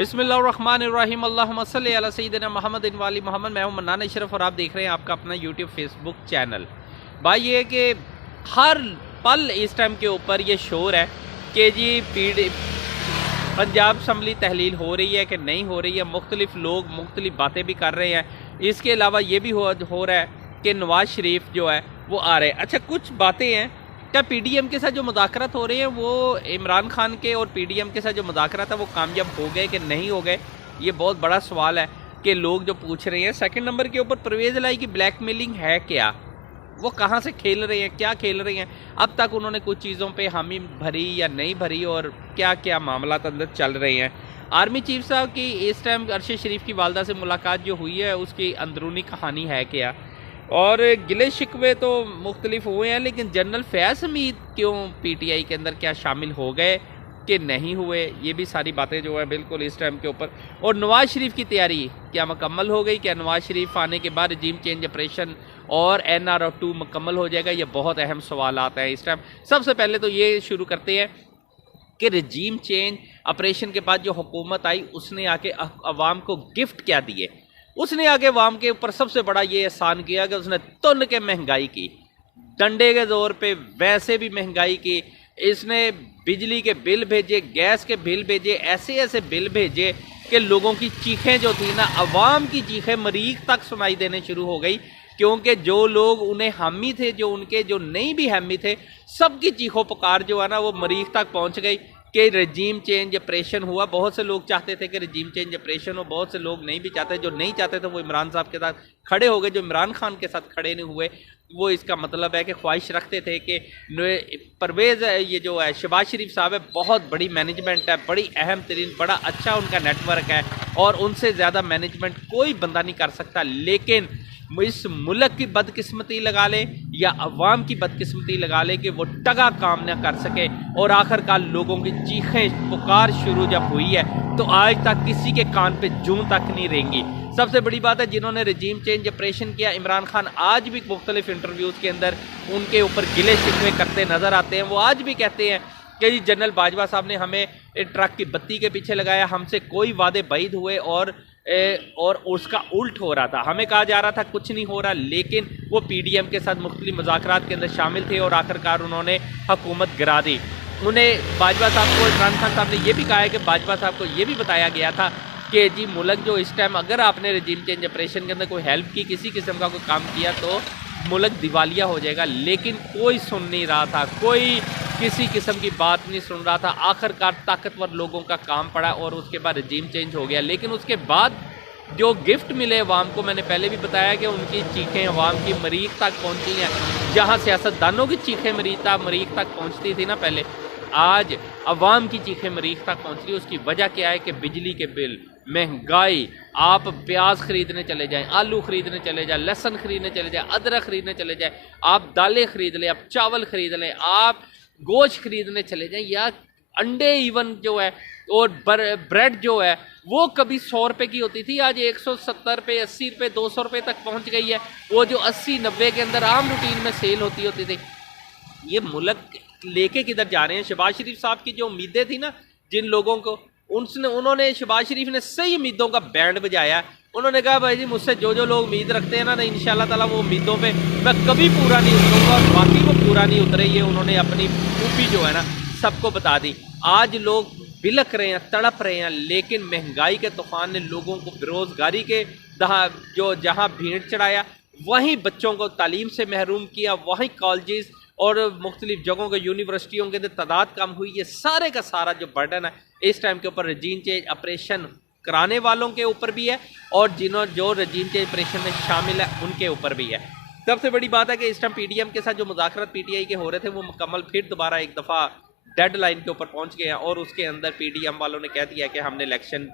بسم اللہ الرحمن الرحیم، اللہم صلی علی سیدنا محمد والی محمد۔ میں ہوں منان اشرف اور آپ دیکھ رہے ہیں آپ کا اپنا یوٹیوب فیس بک چینل۔ بھائی یہ کہ ہر پل اس ٹائم کے اوپر یہ شور ہے کہ جی پنجاب اسمبلی تحلیل ہو رہی ہے کہ نہیں ہو رہی ہے، مختلف لوگ مختلف باتیں بھی کر رہے ہیں۔ اس کے علاوہ یہ بھی ہو رہا ہے کہ نواز شریف جو ہے وہ آ رہے ہیں۔ اچھا کچھ باتیں ہیں، کیا پی ڈی ایم کے ساتھ جو مذاکرات ہو رہے ہیں وہ عمران خان کے اور پی ڈی ایم کے ساتھ جو مذاکرات ہیں وہ کامیاب ہو گئے کہ نہیں ہو گئے؟ یہ بہت بڑا سوال ہے کہ لوگ جو پوچھ رہے ہیں۔ سیکنڈ نمبر کے اوپر پرویز الہی کی بلیک میلنگ ہے کیا؟ وہ کہاں سے کھیل رہے ہیں، کیا کھیل رہے ہیں؟ اب تک انہوں نے کچھ چیزوں پہ حامی بھری یا نہیں بھری، اور کیا کیا معاملات اندر چل رہے ہیں؟ آرمی چیف صاحب کی اس ٹائم ارشد شریف کی والدہ سے ملاقات جو ہوئی ہے اس کی اندرونی کہانی ہے کیا؟ اور گلے شکوے تو مختلف ہوئے ہیں، لیکن جنرل فیض حمید کیوں پی ٹی آئی کے اندر کیا شامل ہو گئے کہ نہیں ہوئے؟ یہ بھی ساری باتیں جو ہیں بالکل اس ٹائم کے اوپر۔ اور نواز شریف کی تیاری کیا مکمل ہو گئی؟ کیا نواز شریف آنے کے بعد رجیم چینج آپریشن اور NRO2 مکمل ہو جائے گا؟ یہ بہت اہم سوالات ہیں اس ٹائم۔ سب سے پہلے تو یہ شروع کرتے ہیں کہ رجیم چینج آپریشن کے بعد جو حکومت آئی اس نے آ کے عوام کو گفٹ کیا دیے؟ اس نے آگے عوام کے اوپر سب سے بڑا یہ احسان کیا کہ اس نے تن کے مہنگائی کی، ڈنڈے کے زور پہ ویسے بھی مہنگائی کی۔ اس نے بجلی کے بل بھیجے، گیس کے بل بھیجے، ایسے بل بھیجے کہ لوگوں کی چیخیں جو تھی نا، عوام کی چیخیں مریخ تک سنائی دینے شروع ہو گئی، کیونکہ جو لوگ انہیں حامی تھے، جو ان کے جو نہیں بھی حامی تھے، سب کی چیخوں پکار جو ہے نا وہ مریخ تک پہنچ گئی کہ رجیم چینج آپریشن ہوا۔ بہت سے لوگ چاہتے تھے کہ رجیم چینج آپریشن ہو، بہت سے لوگ نہیں بھی چاہتے۔ جو نہیں چاہتے تھے وہ عمران صاحب کے ساتھ کھڑے ہو گئے، جو عمران خان کے ساتھ کھڑے نہیں ہوئے وہ اس کا مطلب ہے کہ خواہش رکھتے تھے کہ پرویز یہ جو ہے شہباز شریف صاحب ہے، بہت بڑی مینجمنٹ ہے، بڑی اہم ترین، بڑا اچھا ان کا نیٹ ورک ہے اور ان سے زیادہ مینجمنٹ کوئی بندہ نہیں کر سکتا۔ لیکن اس ملک کی بدقسمتی لگا لے یا عوام کی بدقسمتی لگا لے کہ وہ ٹگا کام نہ کر سکے، اور آخر کار لوگوں کی چیخیں پکار شروع جب ہوئی ہے تو آج تک کسی کے کان پہ جوں تک نہیں رینگی۔ سب سے بڑی بات ہے جنہوں نے رجیم چینج آپریشن کیا، عمران خان آج بھی مختلف انٹرویوز کے اندر ان کے اوپر گلے شکوے کرتے نظر آتے ہیں۔ وہ آج بھی کہتے ہیں کہ جنرل باجوہ صاحب نے ہمیں ٹرک کی بتی کے پیچھے لگایا، ہم سے کوئی وعدے بعید ہوئے اور اس کا الٹ ہو رہا تھا، ہمیں کہا جا رہا تھا کچھ نہیں ہو رہا، لیکن وہ پی ڈی ایم کے ساتھ مختلف مذاکرات کے اندر شامل تھے اور آخر کار انہوں نے حکومت گرا دی۔ انہیں باجوہ صاحب کو، عمران خان صاحب نے یہ بھی کہا ہے کہ باجوہ صاحب کو یہ بھی بتایا گیا تھا کہ جی ملک جو اس ٹائم اگر آپ نے رجیم چینج آپریشن کے اندر کوئی ہیلپ کی، کسی قسم کا کوئی کام کیا تو ملک دیوالیہ ہو جائے گا، لیکن کوئی سن نہیں رہا تھا، کوئی کسی قسم کی بات نہیں سن رہا تھا۔ آخر کار طاقتور لوگوں کا کام پڑا اور اس کے بعد رجیم چینج ہو گیا۔ لیکن اس کے بعد جو گفٹ ملے عوام کو، میں نے پہلے بھی بتایا کہ ان کی چیخیں عوام کی مریخ تک پہنچی ہیں۔ جہاں سیاستدانوں کی چیخیں مریخ تک پہنچتی تھی نا پہلے، آج عوام کی چیخیں مریخ تک پہنچ رہی ہے۔ اس کی وجہ کیا ہے کہ بجلی کے بل، مہنگائی، آپ پیاز خریدنے چلے جائیں، آلو خریدنے چلے جائیں، لہسن خریدنے چلے جائیں، ادرک خریدنے چلے جائیں، آپ دالیں خرید لیں، آپ چاول خرید لیں، آپ گوشت خریدنے چلے جائیں، یا انڈے ایون جو ہے اور بریڈ جو ہے وہ کبھی 100 روپے کی ہوتی تھی، آج 170 روپے، 80 روپے، 200 روپے تک پہنچ گئی ہے۔ وہ جو 80-90 کے اندر عام روٹین میں سیل ہوتی تھی۔ یہ ملک لے کے کدھر جا رہے ہیں؟ شہباز شریف صاحب کی جو امیدیں تھیں نا جن لوگوں کو، انہوں نے شہباز شریف نے صحیح امیدوں کا بینڈ بجایا۔ انہوں نے کہا بھائی جی مجھ سے جو لوگ امید رکھتے ہیں نا انشاءاللہ تعالیٰ وہ امیدوں پہ میں کبھی پورا نہیں اتروں گا، اور باقی وہ پورا نہیں اترے۔ یہ انہوں نے اپنی خوبی جو ہے نا سب کو بتا دی۔ آج لوگ بلک رہے ہیں، تڑپ رہے ہیں، لیکن مہنگائی کے طوفان نے لوگوں کو بے روزگاری کے جو جہاں بھیڑ چڑھایا، وہیں بچوں کو تعلیم سے محروم کیا، وہیں کالجز اور مختلف جگہوں کے یونیورسٹیوں کے اندر تعداد کم ہوئی۔ یہ سارے کا سارا جو برڈن ہے اس ٹائم کے اوپر رجیم چینج آپریشن کرانے والوں کے اوپر بھی ہے، اور جو رجیم چینج آپریشن میں شامل ہے ان کے اوپر بھی ہے۔ سب سے بڑی بات ہے کہ اس ٹائم پی ڈی ایم کے ساتھ جو مذاکرات پی ٹی آئی کے ہو رہے تھے وہ مکمل پھر دوبارہ ایک دفعہ ڈیڈ لائن کے اوپر پہنچ گئے ہیں، اور اس کے اندر پی ڈی ایم والوں نے کہہ دیا کہ ہم نے الیکشن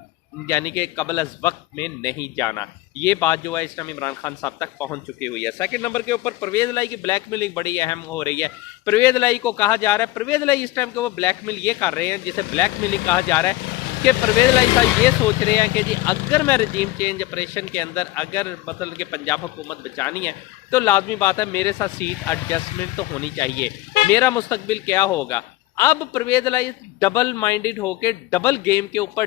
یعنی کہ قبل از وقت میں نہیں جانا۔ یہ بات جو ہے اس ٹائم عمران خان صاحب تک پہنچ چکی ہوئی ہے۔ سیکنڈ نمبر کے اوپر پرویز الہی کی بلیک میلنگ بڑی اہم ہو رہی ہے۔ پرویز الہی کو کہا جا رہا ہے، پرویز الہی اس ٹائم کے وہ بلیک میل یہ کر رہے ہیں جسے بلیک میلنگ کہا جا رہا ہے، کہ پرویز الہی صاحب یہ سوچ رہے ہیں کہ جی اگر میں رجیم چینج آپریشن کے اندر اگر مطلب کہ پنجاب حکومت بچانی ہے تو لازمی بات ہے میرے ساتھ سیٹ ایڈجسٹمنٹ تو ہونی چاہیے، میرا مستقبل کیا ہوگا۔ اب پرویز الہی ڈبل مائنڈڈ ہو کے ڈبل گیم کے اوپر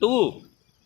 2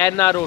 NRO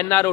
NRO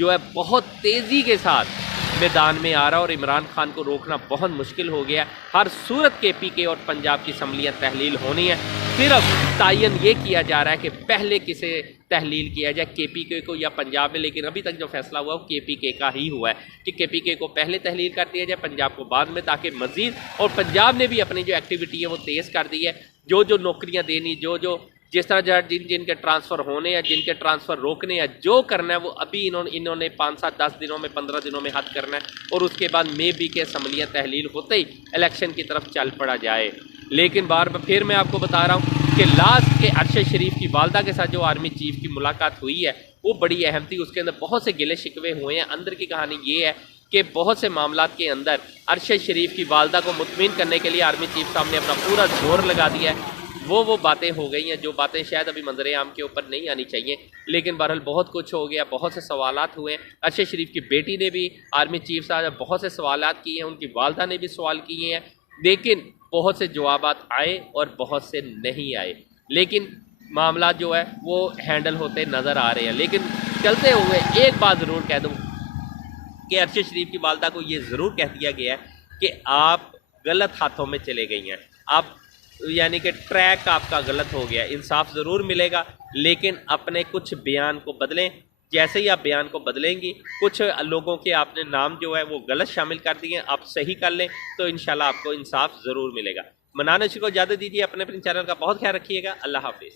جو ہے بہت تیزی کے ساتھ میدان میں آ رہا ہے اور عمران خان کو روکنا بہت مشکل ہو گیا. ہر صورت کے پی کے اور پنجاب کی اسمبلیاں تحلیل ہونی ہے. صرف تعین یہ کیا جا رہا ہے کہ پہلے کسے تحلیل کیا جائے، کے پی کے کو یا پنجاب میں، لیکن ابھی تک جو فیصلہ ہوا وہ کے پی کے کا ہی ہوا ہے کہ کے پی کے کو پہلے تحلیل کر دیا جائے، پنجاب کو بعد میں، تاکہ مزید، اور پنجاب نے بھی اپنی جو ایکٹیویٹی ہے وہ تیز کر دی ہے. جو نوکریاں دینی، جس طرح جن کے ٹرانسفر ہونے ہیں، جن کے ٹرانسفر روکنے ہیں، جو کرنا ہے وہ ابھی انہوں نے 5-7-10 دنوں میں، 15 دنوں میں حد کرنا ہے، اور اس کے بعد مے بی کے اسمبلیاں تحلیل ہوتے ہی الیکشن کی طرف چل پڑا جائے. لیکن پھر میں آپ کو بتا رہا ہوں کہ لاسٹ کے ارشد شریف کی والدہ کے ساتھ جو آرمی چیف کی ملاقات ہوئی ہے وہ بڑی اہم تھی. اس کے اندر بہت سے گلے شکوے ہوئے ہیں. اندر کی کہانی یہ ہے کہ بہت سے معاملات کے اندر ارشد شریف کی والدہ کو مطمئن کرنے کے لیے آرمی چیف صاحب نے اپنا پورا زور لگا دیا ہے. وہ باتیں ہو گئی ہیں جو باتیں شاید ابھی منظر عام کے اوپر نہیں آنی چاہیے، لیکن بہرحال بہت کچھ ہو گیا. بہت سے سوالات ہوئے ہیں. ارشد شریف کی بیٹی نے بھی آرمی چیف صاحب بہت سے سوالات کیے ہیں، ان کی والدہ نے بھی سوال کیے ہیں، لیکن بہت سے جوابات آئے اور بہت سے نہیں آئے. لیکن معاملات جو ہے وہ ہینڈل ہوتے نظر آ رہے ہیں. لیکن چلتے ہوئے ایک بات ضرور کہہ دوں کہ ارشد شریف کی والدہ کو یہ ضرور کہہ دیا گیا ہے کہ آپ غلط ہاتھوں میں چلے گئی ہیں، آپ یعنی کہ ٹریک آپ کا غلط ہو گیا. انصاف ضرور ملے گا، لیکن اپنے کچھ بیان کو بدلیں. جیسے ہی آپ بیان کو بدلیں گی، کچھ لوگوں کے آپ نے نام جو ہے وہ غلط شامل کر دیے، آپ صحیح کر لیں تو انشاءاللہ آپ کو انصاف ضرور ملے گا. منان نشر کو اجازت دیجیے. اپنے چینل کا بہت خیال رکھیے گا. اللہ حافظ.